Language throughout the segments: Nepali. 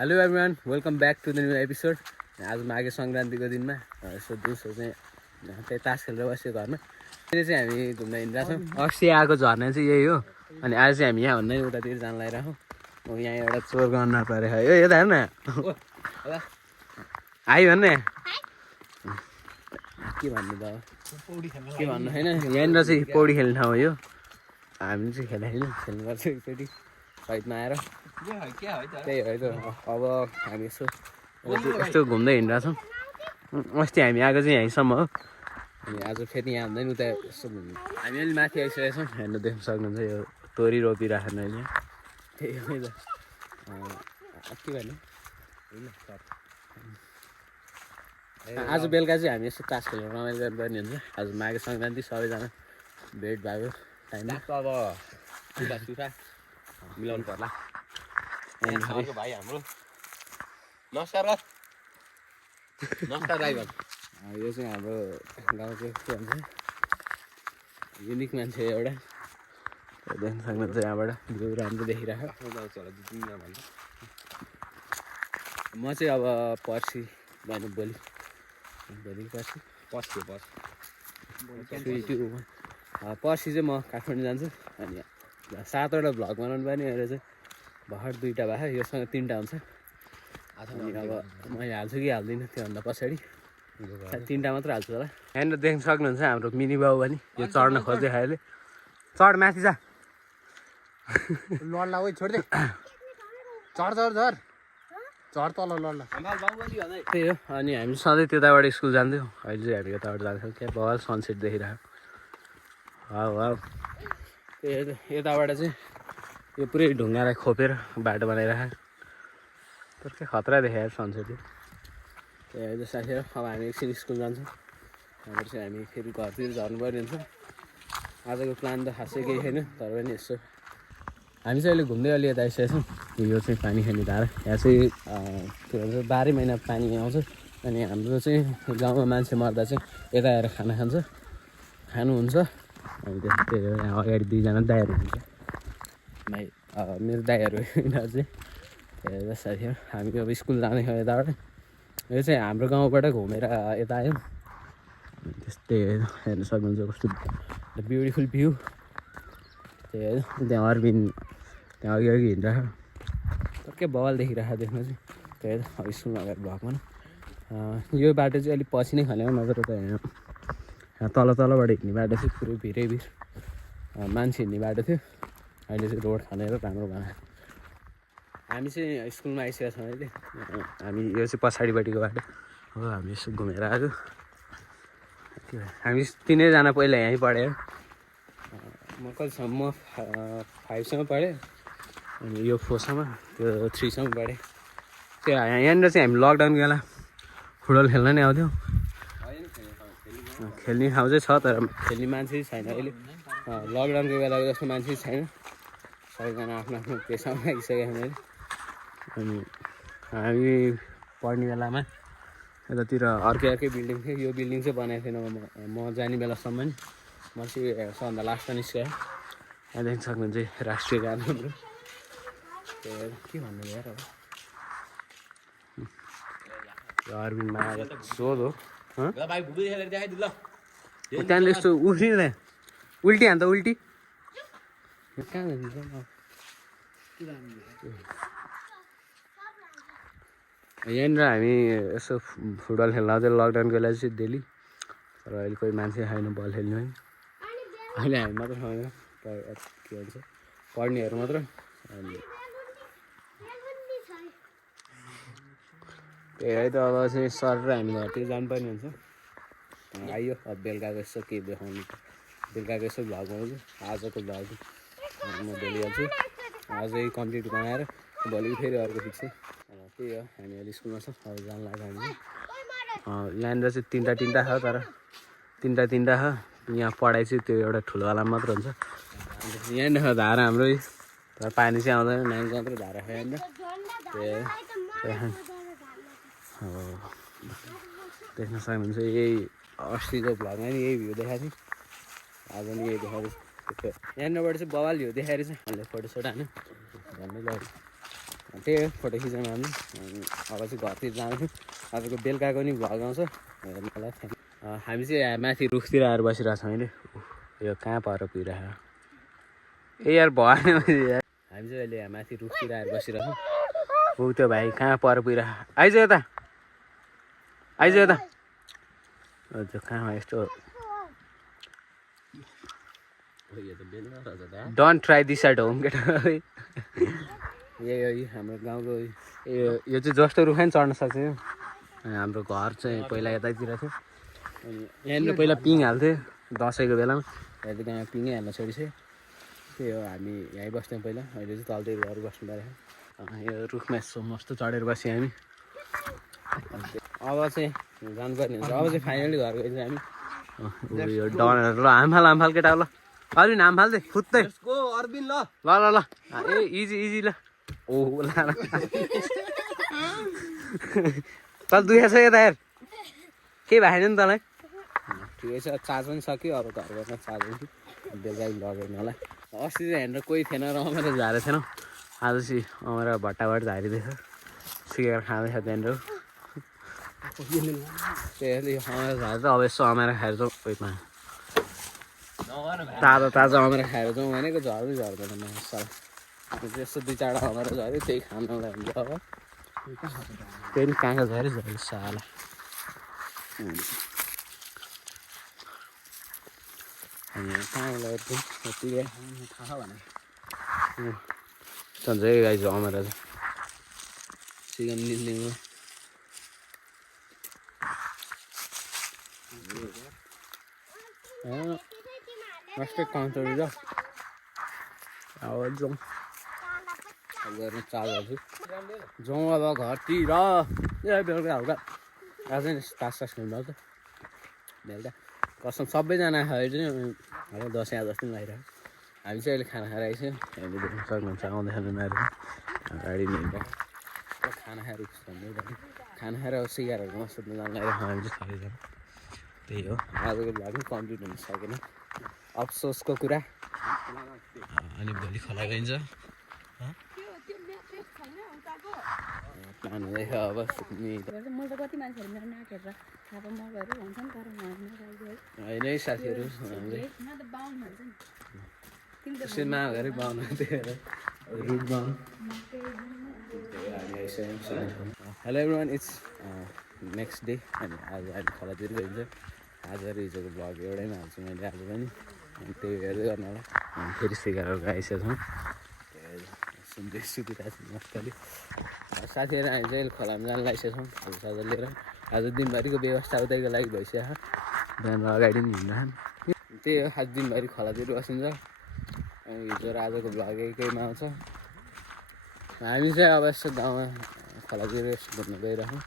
Hello everyone, welcome back to the new episode. आज माघे सङ्क्रान्तिको दिनमा यसो दिउँसो चाहिँ त्यही तास खेलेर बस्यो घरमा। अहिले चाहिँ हामी घुम्न हिँडिरहेको छौँ। अस्ति आएको झर्ना चाहिँ यही हो, अनि आज चाहिँ हामी यहाँ भन्दै उतातिर जान लागिरहेको। यहाँ एउटा चोर गर्न पऱ्यो है, यता हेर्न आइ भन्ने के भन्नु त, के भन्नु छैन। यहाँनिर चाहिँ पौडी खेल्ने ठाउँ हो यो। हामी चाहिँ खेल्नुपर्छ एकचोटि साइडमा आएर। त्यही है त, अब हामी यस्तो घुम्दै हिँडिरहेछौँ। अस्ति हामी आएको चाहिँ यहीँसम्म हो, अनि आज फेरि यहाँ हुँदैन उता यसो घुम्नु। हामी अलि माथि आइसकेका छौँ। हेर्नु देख्न सक्नुहुन्छ यो तोरी रोपिरहेको अहिले। त्यही हो त, के भन्नु। आज बेलुका चाहिँ हामी यसो तास खेलेर रमाइलो गर्नुपर्ने हुन्छ। आज माघे सङ्क्रान्ति, सबैजना भेट भएको टाइममा अब सुखा मिलाउनु पर्ला। भाइ हाम्रो नमस्कार नमस्कार भाइ। यो चाहिँ हाम्रो गाउँको के भन्छ युनिक मान्छे एउटा देख्न सक्नुहुन्छ। यहाँबाट भ्यू राम्रो देखिरहेको। म चाहिँ अब पर्सि भोलि पर्सि चाहिँ म काठमाडौँ जान्छु। अनि 7वटा भ्लग बनाउनु पर्ने अहिले चाहिँ भर्खर 2टा भयो, योसँग 3टा हुन्छ। अनि अब मैले हाल्छु कि हाल्दिनँ त्योभन्दा पछाडि 3टा मात्र हाल्छु होला। यहाँनिर देख्न सक्नुहुन्छ हाम्रो मिनी बाउ पनि यो चढ्न खोज्दै खायो अहिले। चढ माथि जा, लड्ला ओइ छोड्दे, चढ तल लड्ला। त्यही हो। अनि हामी सधैँ त्यताबाट स्कुल जान्थ्यौँ, अहिले चाहिँ हामी यताबाट जान्छौँ। त्यहाँ बल सनसेट देखिरहेको। वाउ त्यही यताबाट चाहिँ यो पुरै ढुङ्गालाई खोपेर बाटो बनाइरहेको। तर के खतरा देखायो सनसेट। त्यही हो साथीहरू। अब हामी एकछिन स्कुल जान्छौँ। त्यहाँबाट चाहिँ हामी फेरि घरतिर झर्नुपर्ने हुन्छ। आजको प्लान त खासै केही छैन, तर पनि यसो हामी चाहिँ अहिले घुम्दै अलि यता आइसकेको छौँ। यो चाहिँ पानी खाने धारा। यहाँ चाहिँ के भन्छ 12 महिना पानी आउँछ। अनि हाम्रो चाहिँ गाउँमा मान्छे मर्दा चाहिँ यता आएर खाना खानुहुन्छ। अनि त्यही हो। यहाँ अगाडि 2जना दाइहरू हुन्छ। भाइ मेरो दाइहरू यिनीहरू चाहिँ। त्यही हो साथीहरू। हामी अब स्कुल जाँदैछौँ यताबाट। यो चाहिँ हाम्रो गाउँबाट घुमेर यता आयौँ। त्यस्तै हेर्न सक्नुहुन्छ कस्तो ब्युटिफुल भ्यू। त्यही हो। त्यहाँ अरबिन त्यहाँ अघि हिँडिरहेको। टक्कै बवाल देखिरहेको देख्न चाहिँ। त्यही हो। अब स्कुलमा गएर भएकोमा यो बाटो चाहिँ अलिक पछि नै खन्यो, नत्र त यहाँ तलबाट हिँड्ने बाटो चाहिँ पुरै भिरै मान्छे हिँड्ने बाटो थियो। अहिले चाहिँ रोड खनेर राम्रो बनायो। हामी चाहिँ स्कुलमा आइसकेका छौँ अहिले। हामी यो चाहिँ पछाडिपट्टिको बाटो हो। हामी यसो घुमेर आएको। हामी 3जना पहिला यहीँ पढेँ। म कतिसम्म 5सम्म पढेँ, अनि यो 4सम्म, त्यो 3सम्म पढेँ। त्यो यहाँनिर चाहिँ हामी लकडाउनको बेला फुटबल खेल्न नै आउँथ्यौँ। खेल्ने ठाउँ चाहिँ छ, तर खेल्ने मान्छे चाहिँ छैन अहिले। लकडाउनको बेला जस्तो मान्छे छैन। सबैजना आफ्नो आफ्नो पेसामा लागिसक्यो हामीले। अनि हामी पढ्ने बेलामा यतातिर अर्कै बिल्डिङ थियो। यो बिल्डिङ चाहिँ बनाएको थिएन म जाने बेलासम्म नि। म चाहिँ सबभन्दा लास्टमा निस्केँ। यहाँ देख्न सक्नुहुन्छ राष्ट्रिय गान हाम्रो। के भन्नु यार, अब यो अरबिनमा सोध हो। त्यहाँनिर यस्तो उठ्ने उल्टी हान्छ, उल्टी कहाँ जान्छ। यहाँनिर हामी यसो फुटबल खेल्न आउँथ्यो लकडाउनको बेला चाहिँ डेली। तर अहिले कोही मान्छे छैन बल खेल्ने पनि। अहिले हामी मात्र छैन, के भन्छ पढ्नेहरू मात्र। अनि त्यही है त। अब चाहिँ सर र हामी घरतिर जानुपर्ने हुन्छ। आइयो अब बेलुकाको यसो के देखाउनु, बेलुकाको यसो भ्लग बनाउँछु। आजको भ्लग म भोलि हाल्छु। आजै कम्प्लिट बनाएर भोलि फेरि अर्को फिक्स। त्यही हो। हामी अहिले स्कुलमा छौँ, अब जान लाग्यो हामी। यहाँनिर चाहिँ 3टा छ, तर 3टा छ। यहाँ पढाइ चाहिँ त्यो एउटा ठुलोवाला मात्र हुन्छ। यहाँनिर धारा हाम्रो, तर पानी चाहिँ आउँदैन, नानीको मात्रै धारा छ यहाँनिर। देख्न सक्नुहुन्छ यही अस्तिको भ्लगमा नि यही भ्यू देखाएको थिएँ। आज नि यही देखाएको। यहाँनिरबाट चाहिँ बवाल भ्यू देखाएर चाहिँ हामीले फोटोसोट हाल्यो भन्दै ल। त्यही हो फोटो खिच्यौँ हामी अब चाहिँ घरतिर जान्छौँ आजको बेलुकाको नि भ्लग आउँछ हेर्नुलाई हामी चाहिँ यहाँ माथि रुखतिर आएर बसिरहेको छौँ अहिले यो कहाँ पर पुगिरहेको ए यार भएन यार हामी चाहिँ अहिले यहाँ माथि रुखतिर आएर बसिरहेको छौँ ऊ त्यो भाइ कहाँ पर पुगिरहेको आइज यता आइज यता हजुर कहाँ यस्तो don't try this at home केटा यही हो हाम्रो गाउँको यो चाहिँ जस्तो रुखै नि चढ्न सक्छ यो हाम्रो घर चाहिँ पहिला यतैतिर थियो अनि यहाँनिर पहिला पिङ हाल्थ्यो दसैँको बेलामा अहिले त यहाँ पिङै हाल्न छोडिसक्यो त्यही हो हामी यहीँ बस्थ्यौँ पहिला अहिले चाहिँ तलतिर घर बस्नु पऱ्यो यो रुखमा यसो मस्त चढेर बस्यौँ हामी अब चाहिँ जानुपर्ने हुन्छ अब चाहिँ फाइनली घर गइन्छ हामी यो डनहरू ल हामफाल केटा ल अरबिन हामफाल दे फुत्तै अरबिन ल ल ल ल ए इजी ल ओ ल तल दुखेको छ यता हेर केही भएन नि तँलाई ठिकै छ चार्ज पनि सक्यो अब घर गर्न चार्ज पनि बेलुका लगेन होला अस्ति चाहिँ हेरेर कोही थिएन र अमेर झारेको थिएनौँ आज चाहिँ अमेर भट्टाभट झारिँदैछ सिकेर खाँदैछ त्यहाँनिर त्यही अमेर झारेर अब यसो अमेर खाएर जाउँ उयोमा ताजा अमेर खाएर जाउँ भनेको झर्दै झर्दैन मसाला यस्तो 2-4 अमेर झऱ्यो त्यही खानुलाई हुन्छ अब त्यही पनि कहाँ झऱ्यो झऱ्यो साला कहाँ लगाएर थाहा भने सन्चै गाइज अमेर चाहिँ चिकन निस्लिङ मस्तै काउन्टर र अब जाउँ गर्न चाल्छु जाउँ अब घरतिर ए बेलुका हल्का आज नि तास खानु त बेलुका कसम सबैजना खाएर चाहिँ अब दसैँ आज जस्तो पनि लागिरहेको हामी चाहिँ अहिले खाना खाएर आइसक्यो हामीले देख्न सक्नुहुन्छ आउँदै खानु नाहरू गाडी हिँड्दा खाना खाएर खाना खाएर 11:00 सुत्नु जानु लागिरहेको हामी चाहिँ सबैजना त्यही हो आजको भ्लग पनि कम्प्लिट हुन सकेन अफसोसको कुरा अनि भोलि खोला गइन्छ प्लान हुँदैछ अब सुत्ने होइन है साथीहरू हामीले माघहरू बाहुन त्यही रुट बाहुन hello everyone it's next day अनि आज अहिले खोलातिर गइन्छ आज र हिजोको भ्लग एउटैमा हाल्छु मैले आज पनि अनि त्यही हेर्दै गर्नु होला हामी फेरि 11:00 आइसकेको छौँ सुन्दै सुतिरहेको छु मजाले साथीहरू हामी चाहिँ खोलामा जानु लागिसकेको छौँ साझा लिएर आज दिनभरिको व्यवस्था उतैको लागि भइसक्यो बिहान अगाडि पनि हिँड्दैन त्यही हो आज दिनभरि खोलातिर बसिन्छ अनि हिजो र आजको भ्लग एकैमा आउँछ हामी चाहिँ अब यस्तो गाउँमा खोलातिर यस्तो घुम्न गइरहेछौँ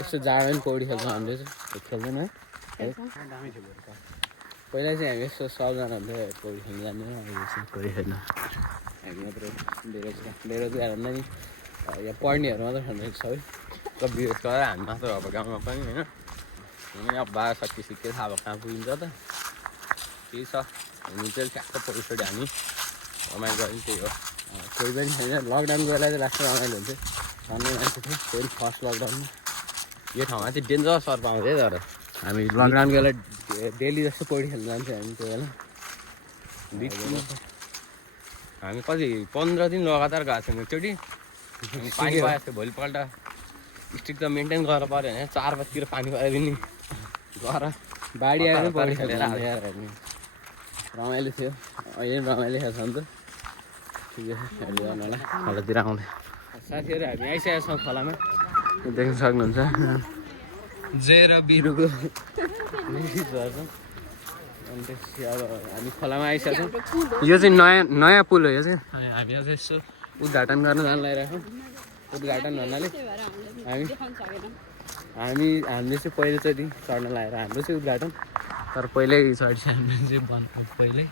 यस्तो जाडो पनि पौडी खेल्छौँ हामीले चाहिँ खेल्दैन है पहिला चाहिँ हामी यस्तो सबजना हुन्थ्यो पौडी खेल्नु जान्दैन अहिले चाहिँ पौडी खेल्नु हामी मात्रै बेरोजगार भन्दा नि यहाँ पढ्नेहरू मात्रै खान्छ सबै सब विरोध गरेर हामी मात्र अब गाउँमा पनि होइन अनि अब 12-30 सिक्के थाहा भयो कहाँ पुगिन्छ त केही छ हामी चाहिँ ट्याक्क पौडी हामी रमाइलो गऱ्यौँ त्यही हो कोही पनि छैन लकडाउनको बेला चाहिँ लास्टमा रमाइलो हुन्थ्यो भन्ने मान्छे थियो फेरि फर्स्ट लकडाउनमा यो ठाउँमा चाहिँ डेन्जर सर्प आउँथ्यो तर हामी लकडाउनको बेला डेली जस्तो पौडी खेल्नु जान्थ्यौँ हामी त्यो बेला हामी कति 15 दिन लगातार गएको थियौँ एकचोटि पानी परेको थियो भोलिपल्ट स्टिक त मेन्टेन गर्नु पऱ्यो भने 4 बजीतिर पानी पऱ्यो पनि गएर बाढी आएर पौडी खेलेर हामी रमाइलो थियो अहिले पनि रमाइलो खेल्छ नि त ठिकै छ हेर्नु गर्नु होला खोलातिर आउँदै साथीहरू हामी आइसकेका छौँ खोलामा देख्न सक्नुहुन्छ जे र बिरुको अनि त्यसपछि अब हामी खोलामा आइसकेको छौँ यो चाहिँ नयाँ पुल हो यो चाहिँ अनि हामी अझ यसो उद्घाटन गर्न जानु लागिरहेको उद्घाटन भन्नाले हामीले चाहिँ पहिलोचोटि चढ्न लागेर हाम्रो चाहिँ उद्घाटन तर पहिल्यै चढ्छ हामीले चाहिँ पहिल्यै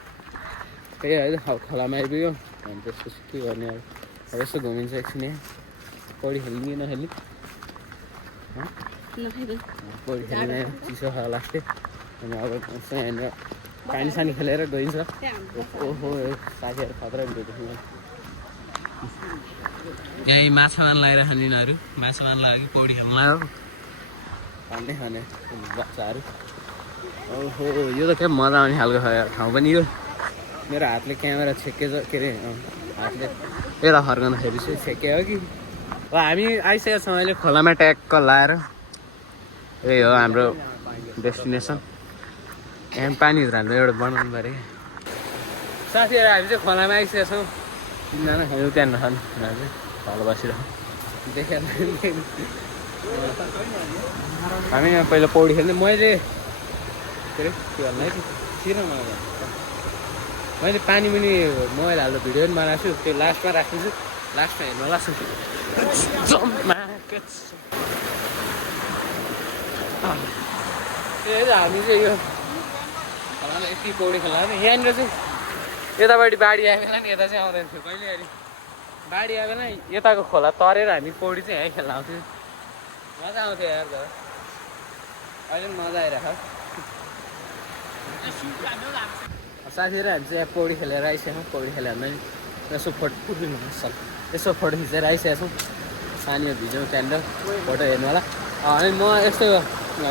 त्यही होइन खोलामा आइपुग्यो अनि त्यसपछि के गर्ने अब यसो घुमिन्छ एकछिन यहाँ पौडी खेल्ने कि नखेल्ने पौडी खेल्ने चिसो खाएर लाग्थ्यो अनि अब यहाँनिर पानी सानी खेलेर गइन्छ ओहो साथीहरू खतरा यहीँ माछा मार्न लगाइरहेछन् यिनीहरू माछा मार्न लाग्यो पौडी खेल्न लाग्यो खाँदै खाने बच्चाहरू ओहो यो त क्या मजा आउने खालको ठाउँ पनि यो मेरो हातले क्यामेरा छेकेछ के अरे हातले यता फर्काउँदाखेरि चाहिँ छेक्यो हो कि हामी आइसकेको छौँ अहिले खोलामा ट्याक्क लाएर यही हो हाम्रो डेस्टिनेसन यहाँ पानीहरू हाम्रो एउटा बनाउनु पऱ्यो साथीहरू हामी चाहिँ खोलामा आइसकेका छौँ तिनजना खानु त्यहाँ छन् उनीहरू चाहिँ तल बसिरहेको देखेर हामी यहाँ पहिला पौडी खेल्ने मैले के अरे के भन्नु है चिरमा मैले पानी पनि मोबाइल हाल्दा भिडियो पनि बनाएको छु त्यो लास्टमा राखिदिन्छु लास्टमा हेर्नु होला त्यही त हामी चाहिँ यो खोलामा यति पौडी खेल्न यहाँनिर चाहिँ यतापट्टि बाढी आयो बेला नि यता चाहिँ आउँदैन थियो कहिले अहिले बाढी आयो बेला यताको खोला तरेर हामी पौडी चाहिँ यहीँ खेल्न आउँथ्यौँ मजा आउँथ्यो यार त अहिले पनि मजा आइरहेको साथीहरू हामी चाहिँ यहाँ पौडी खेलेर आइसक्यौँ पौडी खेलेर नै यसो यसो फोटो खिचेर आइसकेको छौँ पानीमा भिज्यौँ त्यहाँनिर फोटो हेर्नु होला अनि म यस्तो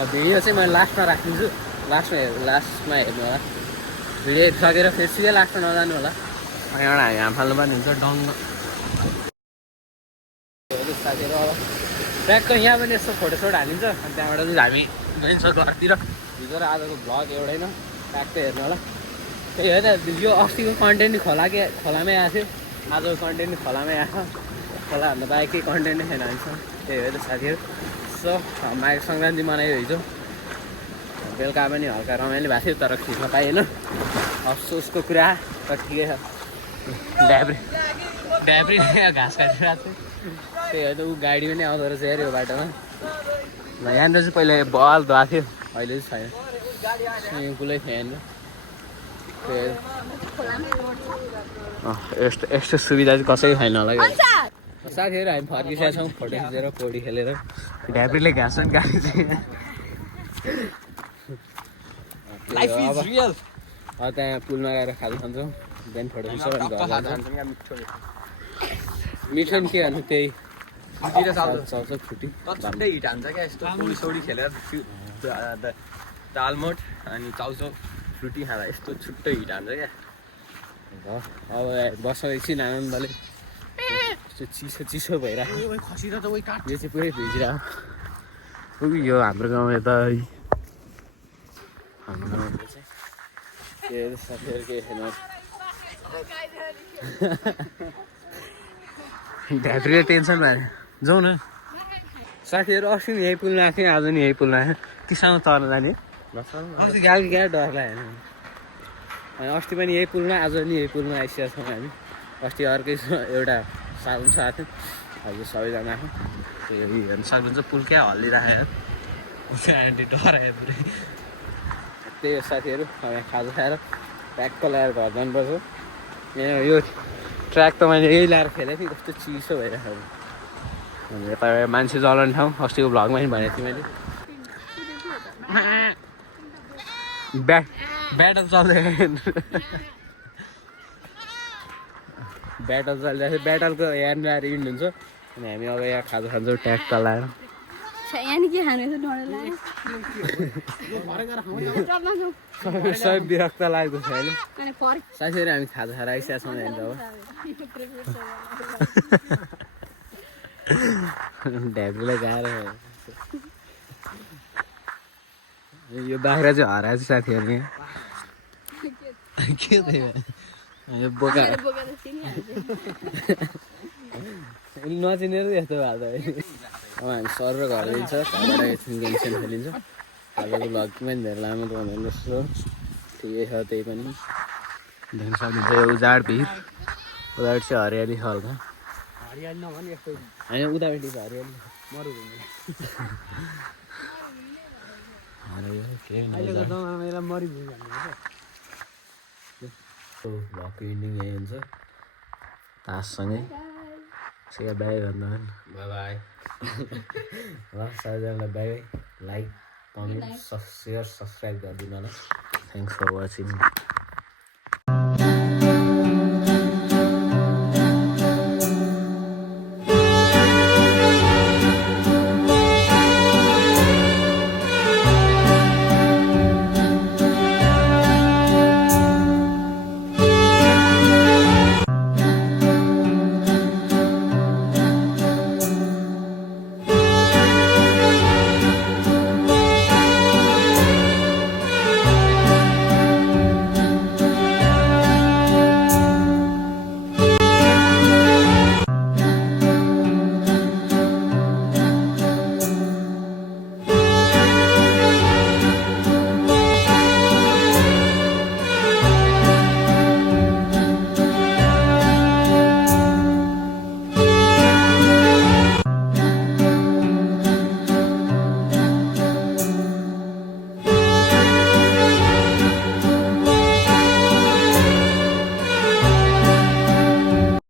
भिडियो चाहिँ मैले लास्टमा राखिदिन्छु लास्टमा हेर्नु होला भिडियो सकेर फेरि लास्टमा नजानु होला अनि एउटा हामी हामफाल्नु पनि हुन्छ डङ्ग साथीहरू अब ट्र्याकको यहाँ पनि यस्तो फोटोसोट हालिन्छ अनि त्यहाँबाट चाहिँ हामी गइन्छ घरतिर हिजो र आजको भ्लग एउटै न ट्र्याक हेर्नु होला त्यही हो त यो अस्तिको कन्टेन्ट खोलामै आएको थियो आजको कन्टेन्ट खोलामै आएको खोलाभन्दा बाहेक केही कन्टेन्टै छैन हामीसँग त्यही हो त साथीहरू सो माघे सङ्क्रान्ति मनायो हिजो बेलुका पनि हल्का रमाइलो भएको थियो तर खिच्न पाइएन अफसोसको कुरा तर ठिकै छ ड्याब्री घाँस काटिरहेको छ त्यही हो त ऊ गाडी पनि आउँदो रहेछ हेऱ्यो यो बाटोमा यहाँनिर चाहिँ पहिला बल धुएको थियो अहिले चाहिँ छैन स्विमिङ पुलै थियो यहाँनिर यस्तो सुविधा चाहिँ कसै छैन होला साथीहरू हामी फर्किसकेका छौँ फोटो खिचेर पौडी खेलेर ढ्याब्रीले घाँस पनि काटेको अब त्यहाँ पुलमा गएर खाजा खान्छौँ बिहान फोटो खिच्छ मिठो नि के भन्नु त्यही चल्छ छुट्टी छुट्टै हिट हान्छ क्या यस्तो पौडी सौडी खेलेर दालमोट अनि चाउचाउ फ्रुटी खाँदा यस्तो छुट्टै हिट हान्छ क्या अब बस्न एकछिन आनन्दले चिसो भइरहेको यो चाहिँ पुरै भिजिरहेको यो हाम्रो गाउँ यता हाम्रो गाउँको चाहिँ के साथीहरू केही छैन ढ्याब्रीले टेन्सन भयो जाउँ न साथीहरू अस्ति नि यही पुलमा आएको थियो आज नि यही पुलमा आयो किसानमा तर्न जाने अस्ति गाडी डर लाग्यो अनि अस्ति पनि यही पुलमा आज नि यही पुलमा आइसकेका छौँ हामी अस्ति अर्कै एउटा साधन छ आएको थियो अहिले सबैजना आएको त्यो हेर्नु सक्नुहुन्छ पुल क्या हल्लिरहेको आन्टी डरायो पुरै त्यही हो साथीहरू यहाँ खाजा खाएर ट्र्याकको ल्याएर घर जानुपर्छ यो ट्र्याक त मैले यही ल्याएर खेलेको थिएँ कस्तो चिसो भइरहेको अनि यता मान्छे जलाउने ठाउँ अस्तिको भ्लगमा पनि भनेको थिएँ मैले ब्याटल चल्दैछ ब्याटलको यहाँ आएर इन्ड हुन्छ अनि हामी अब यहाँ खाजा खान्छौँ ट्याग चलाएर सबै विरक्त लागेको छ अहिले साथीहरू हामी खाजा खाएर आइसकेका छौँ यहाँ अब ढ्याब्रीलाई गाएर यो बाख्रा चाहिँ हराएको छ साथीहरू यहाँ के थियो यो बोका नचिनेर यस्तो भएको त अब हामी सर र घर जान्छ घरबाट एकछिन गेम सेम खेलिन्छ आजको भ्लग पनि धेरै लामो त भन्दैन जस्तो ठिकै छ त्यही पनि देख्न सक्नुहुन्छ यो उजाड भिर उतापट्टि चाहिँ हरियाली छ हल्का हरियाली नभने यस्तो होइन उतापट्टि चाहिँ हरियाली मरुभूमि अहिलेको जमानामा यसलाई मरुभूमि भन्ने भ्लगको इन्डिङ यही हुन्छ ताससँगै सिका बाई भन्दा बाई ल सबैजनालाई by like comment share subscribe गरिदिनु होला थ्याङ्क्स फर वाचिङ